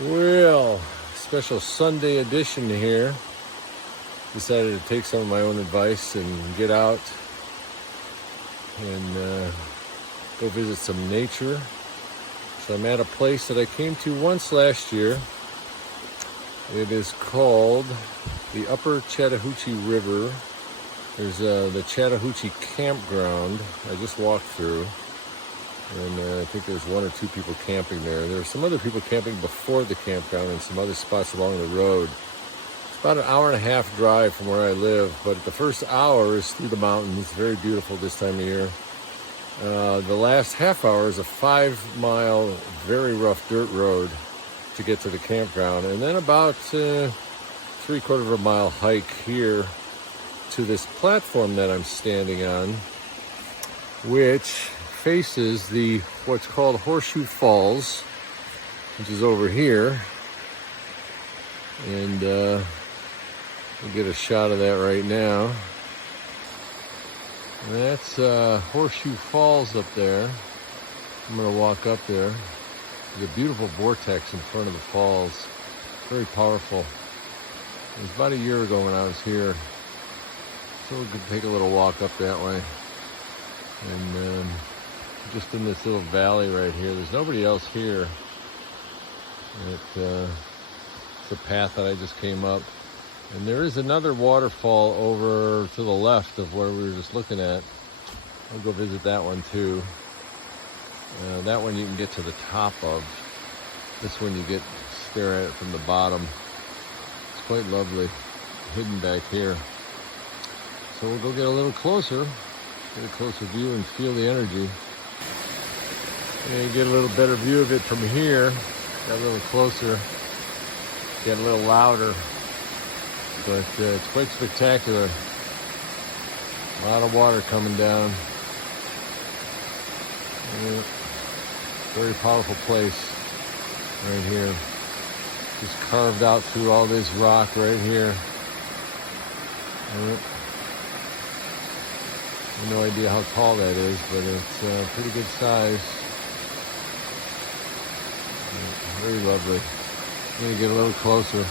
Well, special Sunday edition here. Decided to take some of my own advice and get out and go visit some nature. So I'm at a place that I came to once last year. It is called the Upper Chattahoochee River. There's the Chattahoochee Campground I just walked through. And I think there's one or two people camping there. There are some other people camping before the campground and some other spots along the road. It's about an hour and a half drive from where I live, but the first hour is through the mountains. Very beautiful this time of year. The last half hour is a 5-mile, very rough dirt road to get to the campground. And then about 3/4 of a mile hike here to this platform that I'm standing on, which faces the what's called Horseshoe Falls, which is over here, and we'll get a shot of that right now. And that's Horseshoe Falls up there. I'm gonna walk up there. There's a beautiful vortex in front of the falls, very powerful. It was about a year ago when I was here, so we could take a little walk up that way. And just in this little valley right here. There's nobody else here. It's a path that I just came up. And there is another waterfall over to the left of where we were just looking at. I'll go visit that one too. That one you can get to the top of. This one you get stare at it from the bottom. It's quite lovely, hidden back here. So we'll go get a little closer, get a closer view and feel the energy. And get a little better view of it from here. Got a little closer, get a little louder, but it's quite spectacular. A lot of water coming down. Very powerful place right here. Just carved out through all this rock right here. I have no idea how tall that is, but it's pretty good size. Very lovely. I'm gonna get a little closer.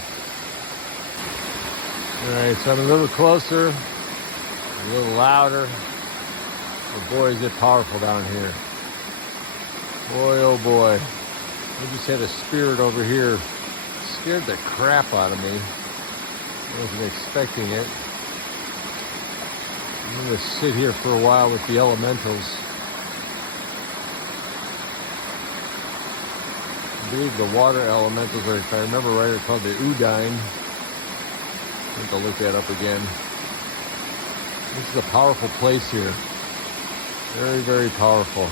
All right, so I'm a little closer, a little louder. But boy, is it powerful down here. Boy, oh boy. I just had a spirit over here. Scared the crap out of me. I wasn't expecting it. I'm gonna sit here for a while with the elementals. I believe the water elementals are, if I remember right, are called the Udine. I have to look that up again. This is a powerful place here. Very, very powerful.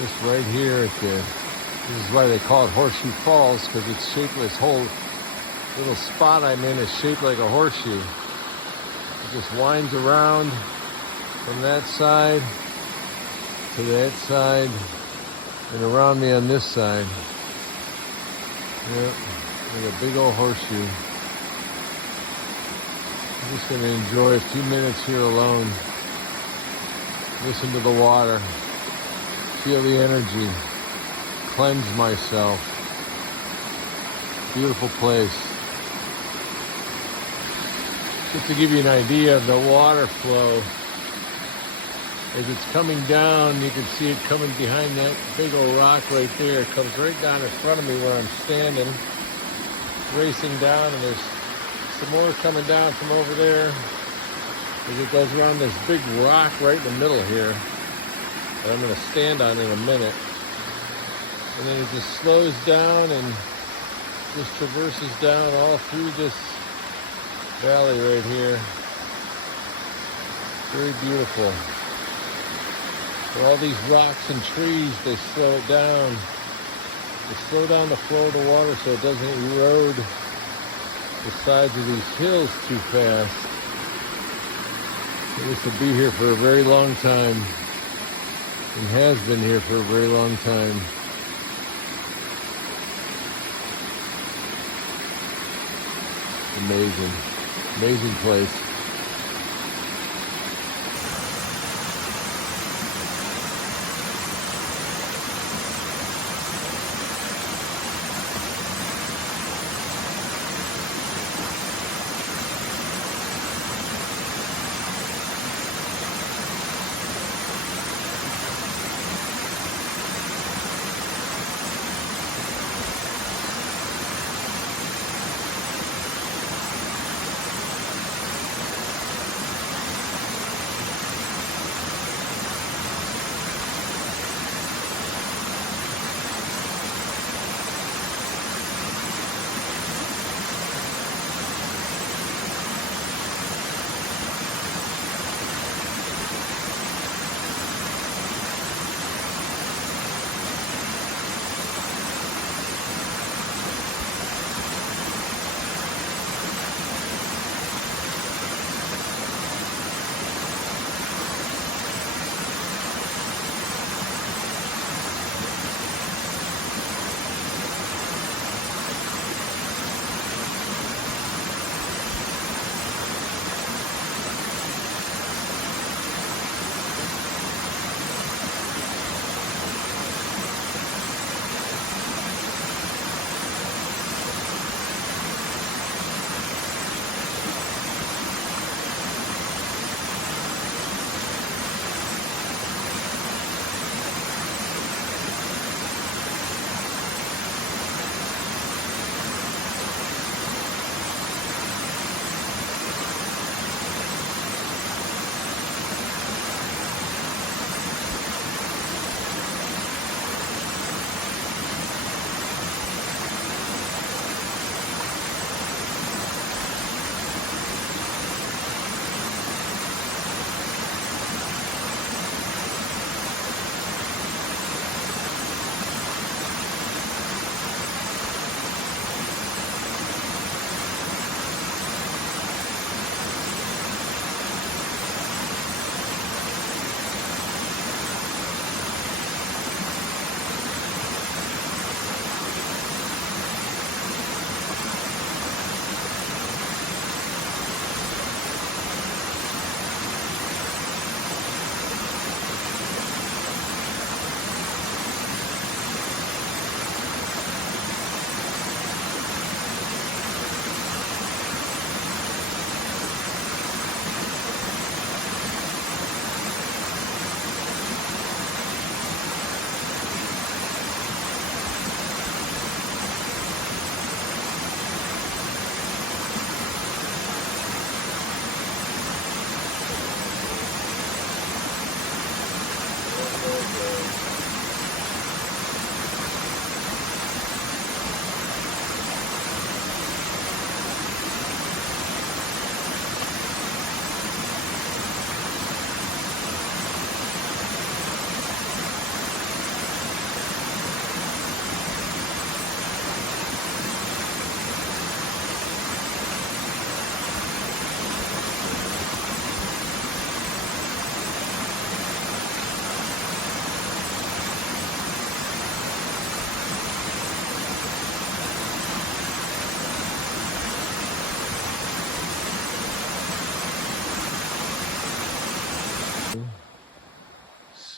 Just right here this is why they call it Horseshoe Falls, because it's shaped, this whole little spot I'm in is shaped like a horseshoe. It just winds around from that side to that side and around me on this side. Yep, like a big old horseshoe. I'm just going to enjoy a few minutes here alone. Listen to the water. Feel the energy. Cleanse myself. Beautiful place. Just to give you an idea of the water flow. As it's coming down, you can see it coming behind that big old rock right there. It comes right down in front of me where I'm standing. It's racing down, and there's some more coming down from over there. As it goes around this big rock right in the middle here that I'm going to stand on in a minute. And then it just slows down and just traverses down all through this valley right here. Very beautiful. So all these rocks and trees, they slow it down. They slow down the flow of the water so it doesn't erode the sides of these hills too fast. This will be here for a very long time, and has been here for a very long time. Amazing, amazing place.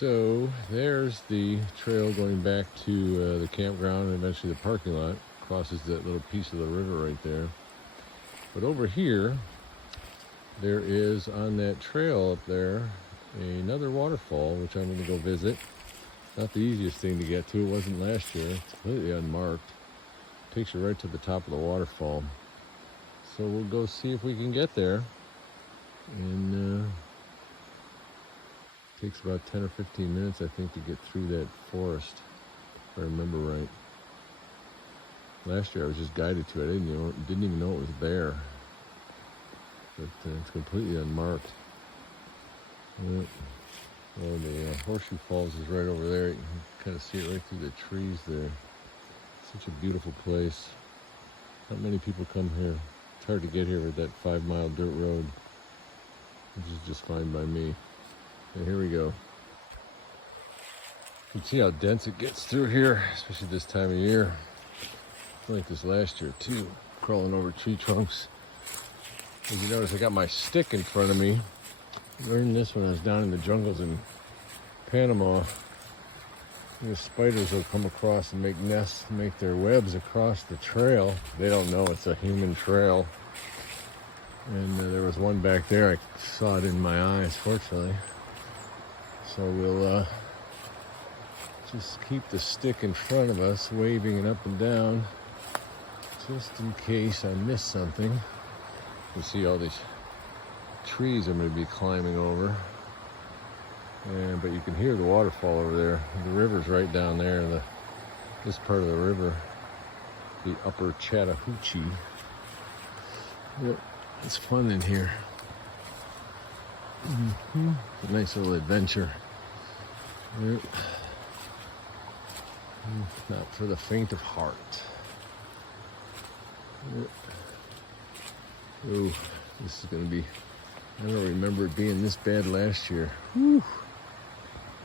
So there's the trail going back to the campground and eventually the parking lot. Crosses that little piece of the river right there. But over here, there is on that trail up there another waterfall, which I'm going to go visit. Not the easiest thing to get to. It wasn't last year. It's completely unmarked. Takes you right to the top of the waterfall. So we'll go see if we can get there. And takes about 10 or 15 minutes, I think, to get through that forest, if I remember right. Last year I was just guided to it. I didn't even know it was there. But it's completely unmarked. Well, the Horseshoe Falls is right over there. You can kind of see it right through the trees there. Such a beautiful place. Not many people come here. It's hard to get here with that 5-mile dirt road, which is just fine by me. And here we go. You can see how dense it gets through here, especially this time of year. Like this last year too, crawling over tree trunks. As you notice, I got my stick in front of me. I learned this when I was down in the jungles in Panama. The spiders will come across and make nests, make their webs across the trail. They don't know it's a human trail. And there was one back there. I saw it in my eyes, fortunately. So we'll just keep the stick in front of us, waving it up and down, just in case I miss something. You see all these trees I'm going to be climbing over. But you can hear the waterfall over there. The river's right down there. This part of the river, the upper Chattahoochee. Yep, it's fun in here. It's a nice little adventure. Yep. Not for the faint of heart. Yep. Oh, this is going to be, I don't remember it being this bad last year. Whew.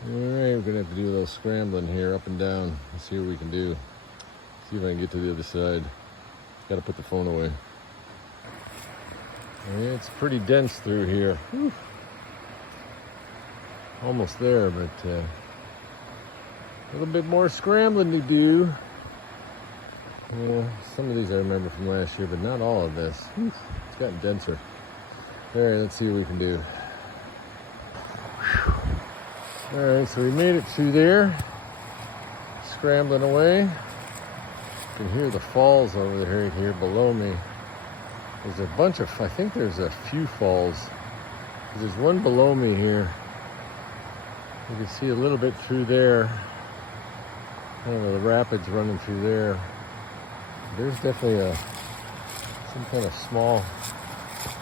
All right, we're going to have to do a little scrambling here, up and down. Let's see what we can do. See if I can get to the other side. Got to put the phone away. Yeah, it's pretty dense through here. Whew. Almost there, but a little bit more scrambling to do. Yeah, some of these I remember from last year, but not all of this. Whew. It's gotten denser. All right, let's see what we can do. All right, so we made it through there, scrambling away. You can hear the falls over there here below me. There's a bunch of, I think there's a few falls. There's one below me here. You can see a little bit through there. I don't know, the rapids running through there. There's definitely some kind of small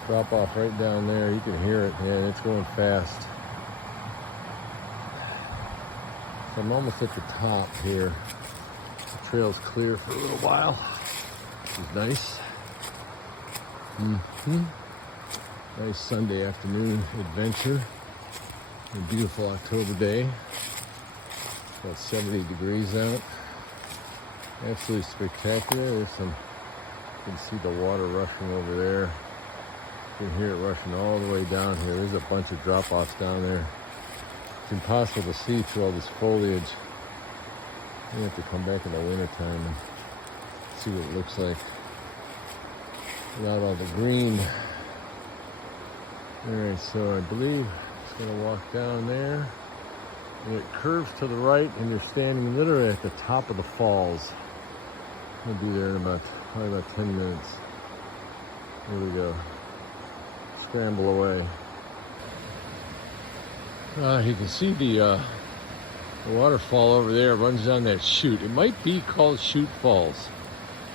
drop off right down there. You can hear it, yeah, it's going fast. So I'm almost at the top here. The trail's clear for a little while, which is nice. Nice Sunday afternoon adventure. A beautiful October day. About 70 degrees out. Absolutely spectacular. There's some, you can see the water rushing over there. You can hear it rushing all the way down here. There's a bunch of drop-offs down there. It's impossible to see through all this foliage. You have to come back in the wintertime and see what it looks like without all the green. Alright, so I believe it's going to walk down there. And it curves to the right, and you're standing literally at the top of the falls. We'll be there in probably about 10 minutes. Here we go. Scramble away. You can see the The waterfall over there runs down that chute. It might be called Chute Falls,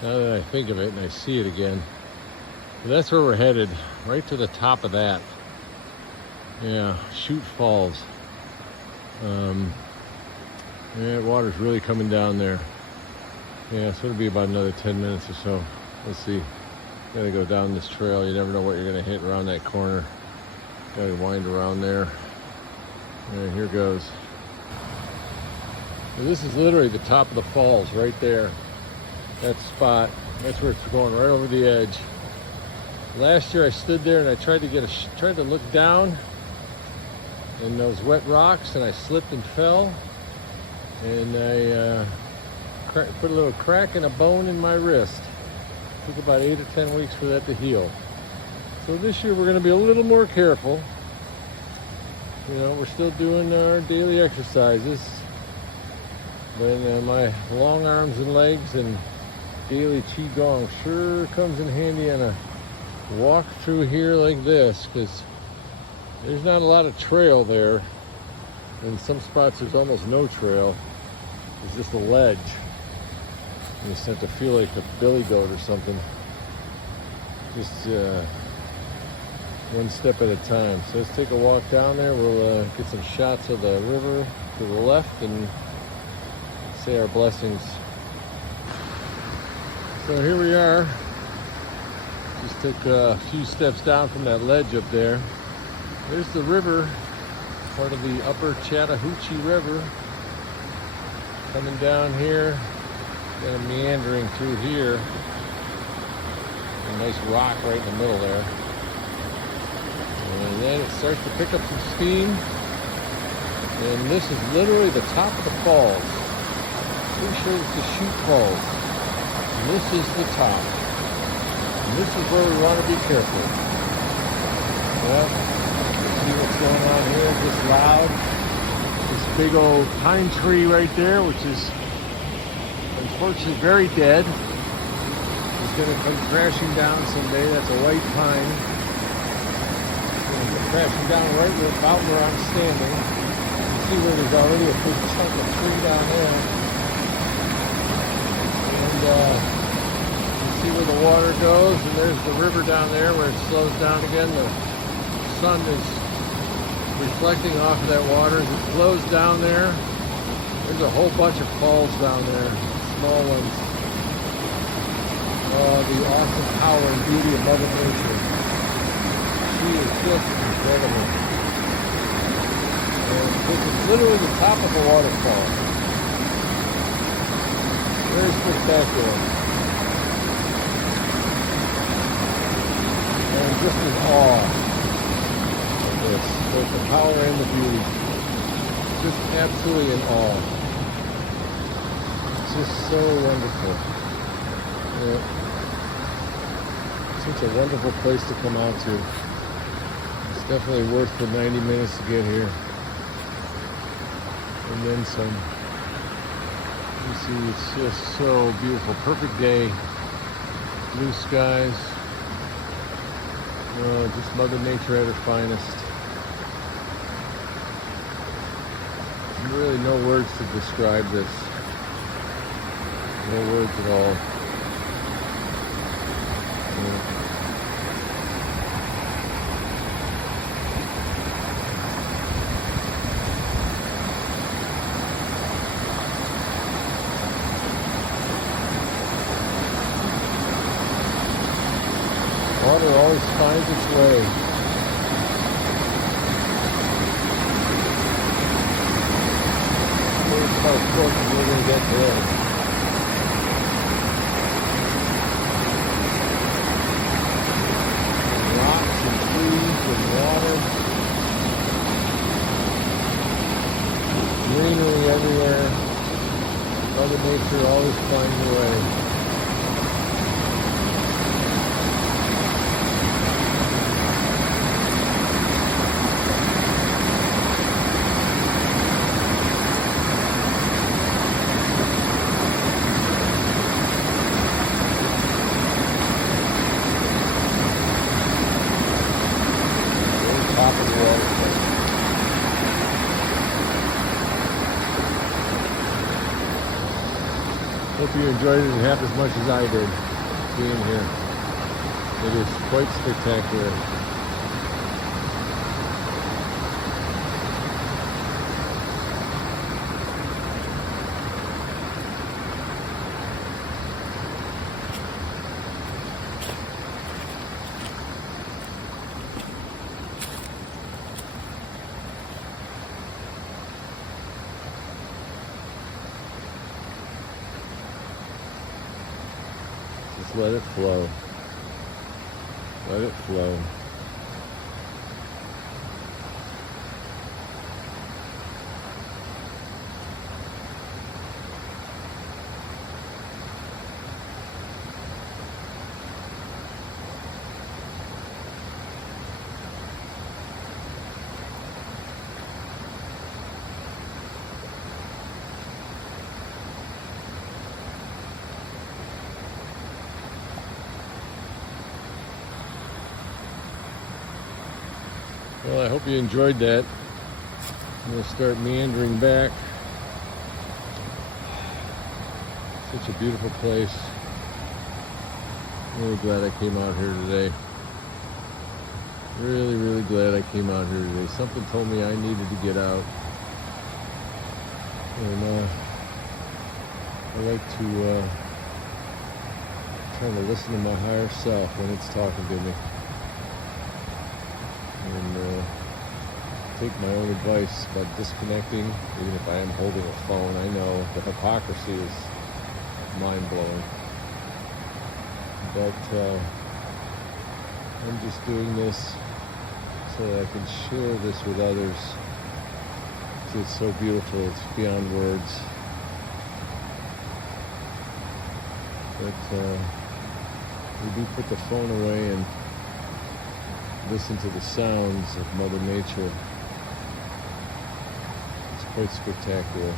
now that I think of it and I see it again. But that's where we're headed, right to the top of that. Yeah, Chute Falls. Yeah, water's really coming down there. Yeah, so it'll be about another 10 minutes or so. Let's see. Gotta go down this trail. You never know what you're gonna hit around that corner. Gotta wind around there. All right, here goes. So this is literally the top of the falls right there. That spot. That's where it's going, right over the edge. Last year I stood there and I tried to look down in those wet rocks, and I slipped and fell, and I put a little crack in a bone in my wrist. It took about 8 or 10 weeks for that to heal. So this year we're going to be a little more careful. You know, we're still doing our daily exercises, but my long arms and legs and daily qigong sure comes in handy on a walk through here like this, because there's not a lot of trail there. In some spots there's almost no trail. It's just a ledge. You just have to feel like a billy goat or something. Just one step at a time. So let's take a walk down there. We'll get some shots of the river to the left and say our blessings. So here we are. Just took a few steps down from that ledge up there. There's the river, part of the upper Chattahoochee River, coming down here, kind of meandering through here. A nice rock right in the middle there. And then it starts to pick up some steam. And this is literally the top of the falls. Pretty sure it's the Chute Falls. And this is the top. And this is where we want to be careful. Yep. See what's going on here, just loud. This big old pine tree right there, which is unfortunately very dead. It's going to come crashing down someday. That's a white pine. It's going to come crashing down right about where I'm standing. You see where there's already a big chunk of tree down there. And you see where the water goes, and there's the river down there where it slows down again. The sun is reflecting off of that water as it flows down there. There's a whole bunch of falls down there, small ones. Oh, the awesome power and beauty of Mother Nature. She is just incredible. And this is literally the top of a waterfall. Very spectacular. And just in awe. Both the power and the beauty. Just absolutely in awe. It's just so wonderful. Yeah. Such a wonderful place to come out to. It's definitely worth the 90 minutes to get here. And then some. You see, it's just so beautiful. Perfect day. Blue skies. Just Mother Nature at her finest. Really no words to describe this. No words at all. Yeah. Water always finds its way. How important we're going to get today. Rocks and trees and water. Greenery everywhere. Mother Nature always finds a way. Hope you enjoyed it half as much as I did being here. It is quite spectacular. Just let it flow. Let it flow. Well, I hope you enjoyed that. I'm going to start meandering back. Such a beautiful place. Really glad I came out here today. Really, really glad I came out here today. Something told me I needed to get out. And I like to try to listen to my higher self when it's talking to me. And take my own advice about disconnecting, even if I am holding a phone. I know the hypocrisy is mind-blowing. But I'm just doing this so that I can share this with others. It's so beautiful, it's beyond words. But we do put the phone away and listen to the sounds of Mother Nature. It's quite spectacular.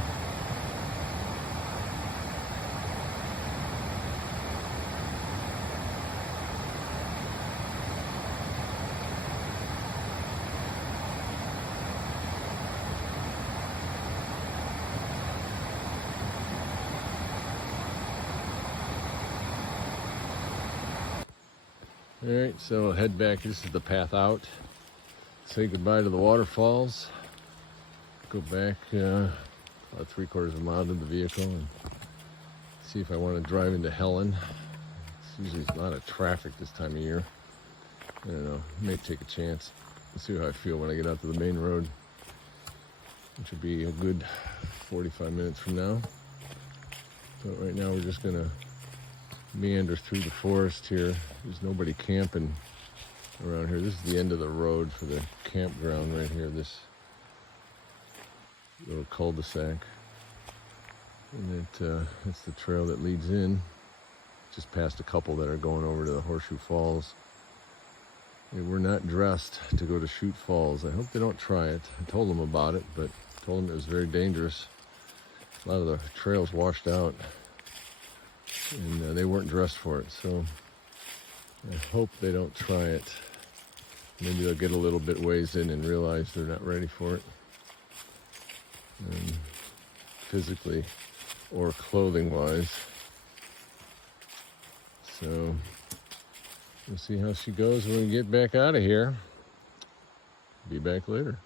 All right, so I'll head back. This is the path out. Say goodbye to the waterfalls. Go back about 3/4 of a mile to the vehicle and see if I want to drive into Helen. It's usually a lot of traffic this time of year. I don't know, may take a chance. Let's see how I feel when I get out to the main road, which will be a good 45 minutes from now. But right now we're just gonna meander through the forest here. There's nobody camping around here. This is the end of the road for the campground right here, this little cul-de-sac. And it's the trail that leads in, just past a couple that are going over to the Horseshoe Falls. They were not dressed to go to Chute Falls. I hope they don't try it. I told them about it, but told them it was very dangerous. A lot of the trails washed out, and they weren't dressed for it. So I hope they don't try it. Maybe they'll get a little bit ways in and realize they're not ready for it, physically or clothing wise. So we'll see how she goes when we get back out of here. Be back later.